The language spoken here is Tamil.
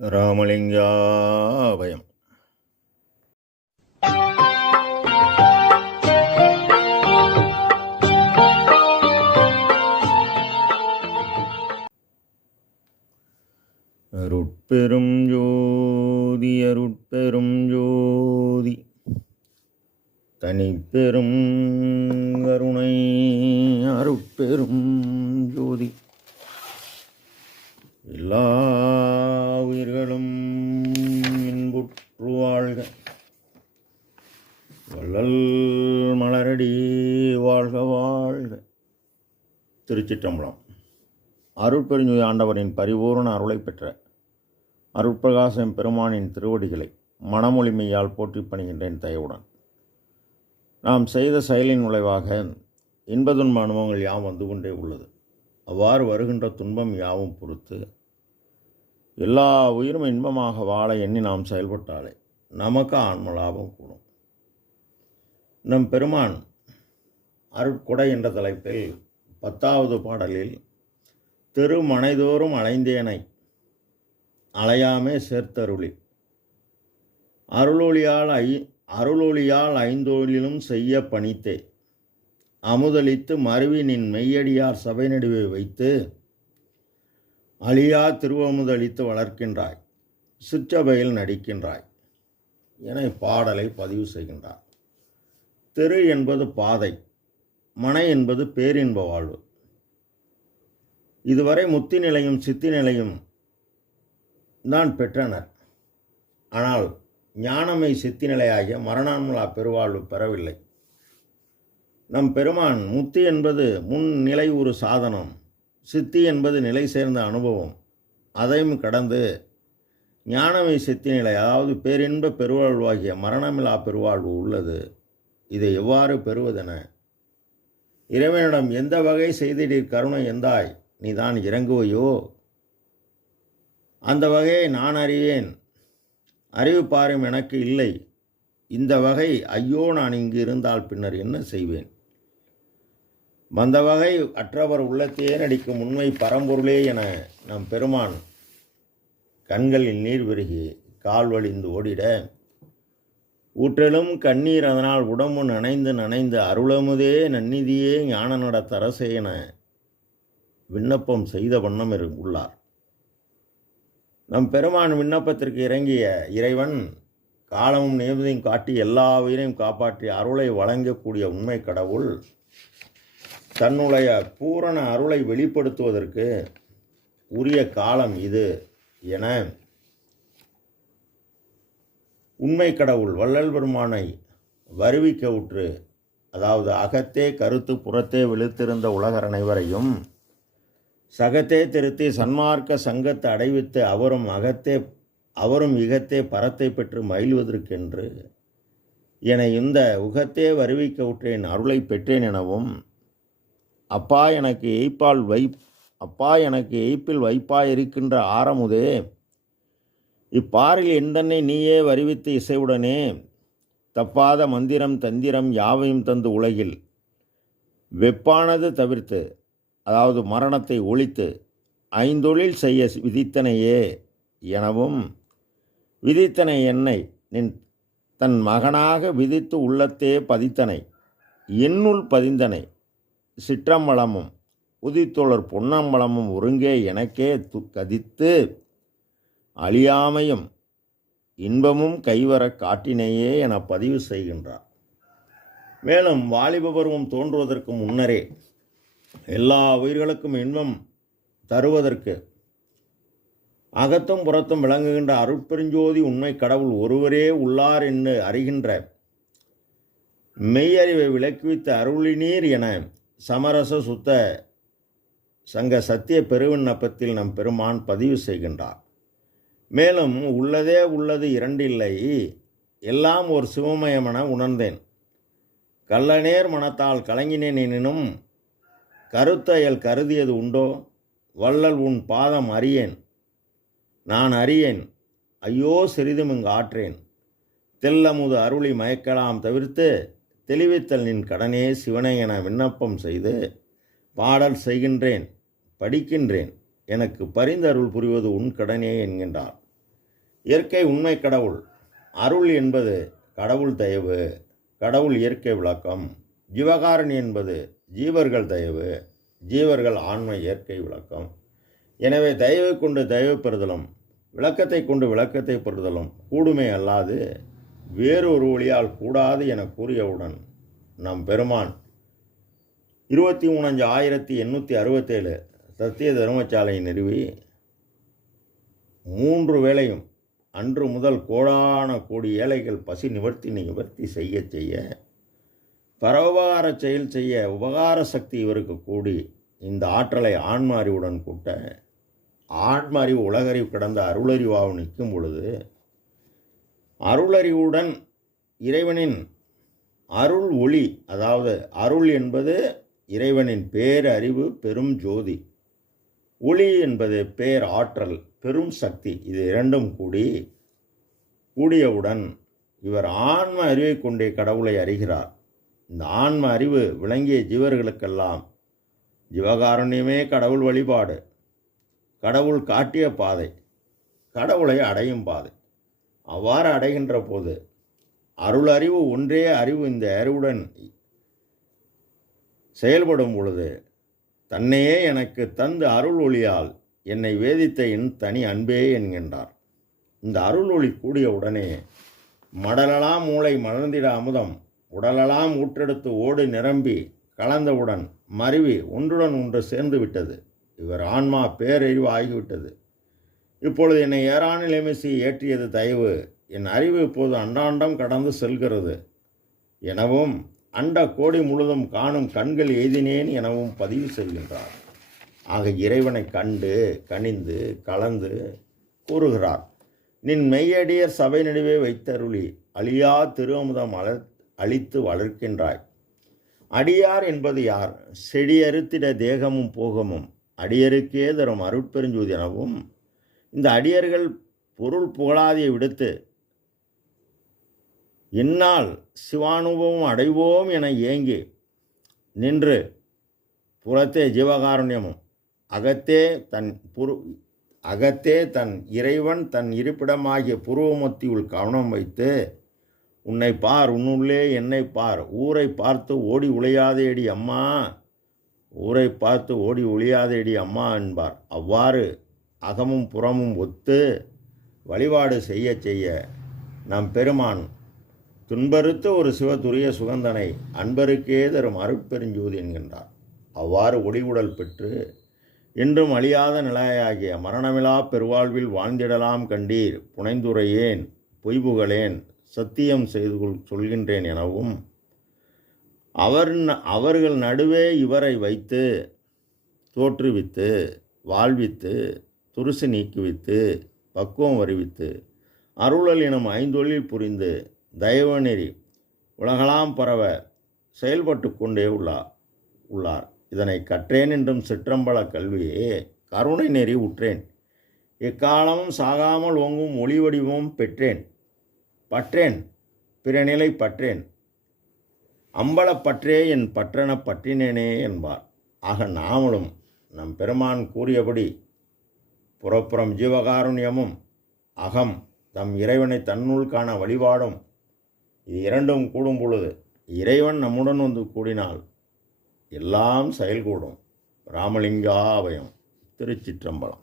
ராமலிங்காபயம். அருட்பெரும் ஜோதி அருட்பெரும் ஜோதி தனிப்பெரும் கருணை அருட்பெரும் ஜோதி எல்லா உயிர்களும் இன்புற்று வாழ்க. வள்ளல் மலரடி வாழ்க வாழ்க. திருச்சிற்றம்பலம். அருட்பெருஞ்சோதி ஆண்டவரின் பரிபூர்ண அருளை பெற்ற அருட்பிரகாசம் பெருமானின் திருவடிகளை மனமொழிமையால் போற்றி பணிகின்றேன் தயவுடன். நாம் செய்த செயலின் விளைவாக இன்பதுன்ப அனுபவங்கள் யாவும் வந்து கொண்டே உள்ளது. அவ்வாறு வருகின்ற துன்பம் யாவும் பொறுத்து எல்லா உயிரும் இன்பமாக வாழ எண்ணி நாம் செயல்பட்டாலே நமக்கு ஆன்ம லாபம் கூடும். நம் பெருமான் அருட்கொடை என்ற தலைப்பில் 10வது பாடலில் திருமனைதோறும் அலைந்தேனை அலையாமே சேர்த்தருளி அருளொளியால் ஐந்தொழிலும் செய்ய பணித்தே அமுதளித்து மருவி நின் மெய்யடியார் சபை நடுவே வைத்து அழியா திருவமுதளித்து வளர்க்கின்றாய், சிற்றபையில் நடிக்கின்றாய் என பாடலை பதிவு செய்கின்றார். திரு என்பது பாதை, மனை என்பது பேரின்ப வாழ்வு. இதுவரை முத்தி நிலையும் சித்தி நிலையும் தான் பெற்றனர். ஆனால் ஞானமை சித்தி நிலையாகிய மரணான்மலா பெருவாழ்வு பெறவில்லை. நம் பெருமான் முத்தி என்பது முன் நிலை ஒரு சாதனம், சித்தி என்பது நிலை சேர்ந்த அனுபவம், அதையும் கடந்து ஞானமை சித்தி நிலை, அதாவது பேரின்ப பெருவாழ்வாகிய மரணமில்லா பெருவாழ்வு உள்ளது. இதை எவ்வாறு பெறுவதென இறைவனிடம் எந்த வகை செய்திடீர் கருணை எந்தாய் நீ தான் இறங்குவையோ அந்த வகையை நான் அறிவேன், அறிவு பாரும் எனக்கு இல்லை. இந்த வகை ஐயோ நான் இங்கு இருந்தால் பின்னர் என்ன செய்வேன்? வந்த வகை அற்றவர் உள்ளத்தையே நடிக்கும் உண்மை பரம்பொருளே என நம் பெருமான் கண்களில் நீர் பெருகி கால் வழிந்து ஓடிட ஊற்றலும் கண்ணீர் அதனால் உடம்பு நனைந்து அருளமுதே நன்னிதியே ஞான நடத்தரசே என விண்ணப்பம் செய்த வண்ணம் உள்ளார். நம் பெருமான் விண்ணப்பத்திற்கு இறங்கிய இறைவன் காலமும் நியமதியும் காட்டி எல்லா உயிரையும் காப்பாற்றி அருளை வழங்கக்கூடிய உண்மை கடவுள் தன்னுடைய பூரண அருளை வெளிப்படுத்துவதற்கு உரிய காலம் இது என உண்மை கடவுள் வள்ளல் பெருமானை வருவிக்க உற்று, அதாவது அகத்தே கருத்து புறத்தே விழுத்திருந்த உலகர் அனைவரையும் சகத்தே திருத்தி சன்மார்க்க சங்கத்தை அடைவித்து அவரும் இகத்தே பரத்தை பெற்று மகிழ்வதற்கென்று என இந்த உகத்தே வருவிக்க உற்றேன் அருளை பெற்றேன் எனவும் அப்பா எனக்கு எய்ப்பில் வைப்பாயிருக்கின்ற ஆரமுதே இப்பாரில் எந்தன்னை நீயே வருவித்து இசைவுடனே தப்பாத மந்திரம் தந்திரம் யாவையும் தந்து உலகில் வெப்பானது தவிர்த்து, அதாவது மரணத்தை ஒழித்து ஐந்தொழில் செய்ய விதித்தனையே எனவும் விதித்தனை என்னை தன் மகனாக விதித்து உள்ளத்தே பதித்தனை என்னுள் பதிந்தனை சிற்றம்பலமும் உதித்தொழர் பொன்னம்பலமும் ஒருங்கே எனக்கே கதித்து அழியாமையும் இன்பமும் கைவர காட்டினையே என பதிவு செய்கின்றார். மேலும் வாலிப பருவம் தோன்றுவதற்கு முன்னரே எல்லா உயிர்களுக்கும் இன்பம் தருவதற்கு அகத்தும் புறத்தும் விளங்குகின்ற அருட்பெருஞ்சோதி உண்மை கடவுள் ஒருவரே உள்ளார் என்று அறிகின்ற மெய்யறிவை விளக்குவித்த அருளினீர் என சமரச சுத்த சங்க சத்திய பெருவிண்ணப்பத்தில் நம் பெருமான் பதிவு செய்கின்றார். மேலும் உள்ளதே உள்ளது இரண்டில்லை, எல்லாம் ஒரு சிவமயமென உணர்ந்தேன், கள்ளநேர் மனத்தால் கலங்கினேன் எனினும் கருத்தையல் கருதியது உண்டோ, வள்ளல் உன் பாதம் அறியேன் நான் அறியேன், ஐயோ சிறிதும் இங்கு ஆற்றேன், தெல்லமுது அருளி மயக்கலாம் தவிர்த்து தெளிவித்தல் நின் கடனே சிவனை என விண்ணப்பம் செய்து பாடல் செய்கின்றேன் படிக்கின்றேன், எனக்கு பரிந்தருள் புரிவது உன் கடனே என்கின்றார். இயற்கை உண்மை கடவுள். அருள் என்பது கடவுள் தயவு, கடவுள் இயற்கை விளக்கம். ஜீவகாரணி என்பது ஜீவர்கள் தயவு, ஜீவர்கள் ஆன்ம இயற்கை விளக்கம். எனவே தயவை கொண்டு தயவு பெறுதலும் விளக்கத்தை கொண்டு விளக்கத்தை பெறுதலும் கூடுமே அல்லாது வேறொரு வழியால் கூடாது என கூறியவுடன் நம் பெருமான் 23,867 சத்திய தர்மசாலையை நிறுவி 3 வேளையும் அன்று முதல் கோடான கோடி ஏழைகள் பசி நிவர்த்தி செய்ய பரோபகார செயல் செய்ய உபகார சக்தி இவருக்கு கூடி இந்த ஆற்றலை ஆன்ம அறிவுடன் கூட்ட ஆன்ம அறிவு உலகறிவு கடந்த அருளறிவாக நிற்கும் பொழுது அருளறிவுடன் இறைவனின் அருள் ஒளி, அதாவது அருள் என்பது இறைவனின் பேரறிவு பெரும் ஜோதி, ஒளி என்பது பேர் ஆற்றல் பெரும் சக்தி. இது இரண்டும் கூடியவுடன் இவர் ஆன்ம அறிவை கொண்டே கடவுளை அறிகிறார். இந்த ஆன்ம அறிவு விளங்கிய ஜீவர்களுக்கெல்லாம் ஜீவகாருண்யமே கடவுள் வழிபாடு, கடவுள் காட்டிய பாதை, கடவுளை அடையும் பாதை. அவ்வாறு அடைகின்ற போது அருள் அறிவு ஒன்றே அறிவு இந்த அறிவுடன் செயல்படும் பொழுது தன்னையே எனக்கு தந்து அருள் ஒளியால் என்னை வேதித்த என் தனி அன்பே என்கின்றார். இந்த அருள் ஒளி கூடிய உடனே மடலெல்லாம் மூளை மலர்ந்திட அமுதம் உடலெல்லாம் ஊற்றெடுத்து ஓடு நிரம்பி கலந்தவுடன் மருவி ஒன்றுடன் ஒன்று சேர்ந்து விட்டது. இவர் ஆன்மா பேரறிவு ஆகிவிட்டது. இப்பொழுது என்னை ஏறான நிலைமைசி ஏற்றியது தயவு, என் அறிவு இப்போது அண்டாண்டம் கடந்து செல்கிறது எனவும் அண்ட கோடி முழுதும் காணும் கண்கள் எய்தினேன் எனவும் பதிவு செய்கின்றார். ஆக இறைவனை கண்டு கனிந்து கலந்து கூறுகிறார். நின் மெய்யடியர் சபை நடுவே வைத்தருளி அழியா திருஅமுதம் அளித்து வளர்க்கின்றாய். அடியார் என்பது யார்? செடியறுத்திட தேகமும் போகமும் அடியருக்கே தரும் அருட்பெருஞ்சோதி எனவும் இந்த அடியர்கள் பொருள் புகழாதியை விடுத்து என்னால் சிவானுபவம் அடைவோம் என ஏங்கி நின்று புறத்தே ஜீவகாருண்யமும் அகத்தே தன் இறைவன் தன் இருப்பிடமாகிய புருவமத்தியுள் கவனம் வைத்து உன்னை பார், உன்னுள்ளே என்னை பார், ஊரை பார்த்து ஓடி ஒளியாதேடி அம்மா, ஊரை பார்த்து ஓடி ஒளியாதேடி அம்மா என்பார். அவ்வாறு அகமும் புறமும் ஒத்து வழிபாடு செய்ய நம் பெருமான் துன்பறுத்த ஒரு சிவதுரிய சுகந்தனை அன்பருக்கே தரும் அருட்பெருஞ்சோதி என்கின்றார். அவ்வாறு ஒளிவுடல் பெற்று என்றும் அழியாத நிலையாகிய மரணமிலா பெருவாழ்வில் வாழ்ந்திடலாம் கண்டீர், புனைந்துரையேன் பொய்புகளேன் சத்தியம் செய்து சொல்கின்றேன் எனவும் அவர்கள் நடுவே இவரை வைத்து தோற்றுவித்து வாழ்வித்து துருசு நீக்குவித்து பக்குவம் வருவித்து அருளல் எனும் 5 புரிந்து தயவு நெறி உலகலாம் பரவ செயல்பட்டு கொண்டே உள்ளார். இதனை கற்றேன் என்றும் சிற்றம்பல கல்வியே கருணை நெறி உற்றேன். எக்காலமும் சாகாமல் ஓங்கும் ஒளி வடிவமும் பற்றேன் பிறநிலை பற்றேன், அம்பலப்பற்றே என் பற்றென பற்றினேனே என்பார். ஆக நாமளும் நம் பெருமான் கூறியபடி புறப்புறம் ஜீவகாருண்யமும் அகம் தம் இறைவனை தன்னுள் காண வழிபாடும் இது இரண்டும் கூடும் பொழுது இறைவன் நம்முடன் வந்து கூடினால் எல்லாம் செயல்கூடும். ராமலிங்காபயம். திருச்சிற்றம்பலம்.